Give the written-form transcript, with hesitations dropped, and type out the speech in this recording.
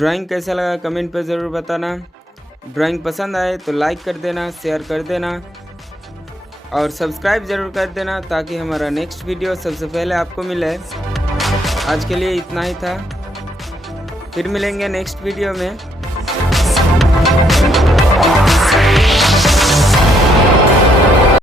ड्राइंग कैसा लगा कमेंट पर ज़रूर बताना। ड्राइंग पसंद आए तो लाइक कर देना, शेयर कर देना और सब्सक्राइब ज़रूर कर देना ताकि हमारा नेक्स्ट वीडियो सबसे पहले आपको मिले। आज के लिए इतना ही था, फिर मिलेंगे नेक्स्ट वीडियो में।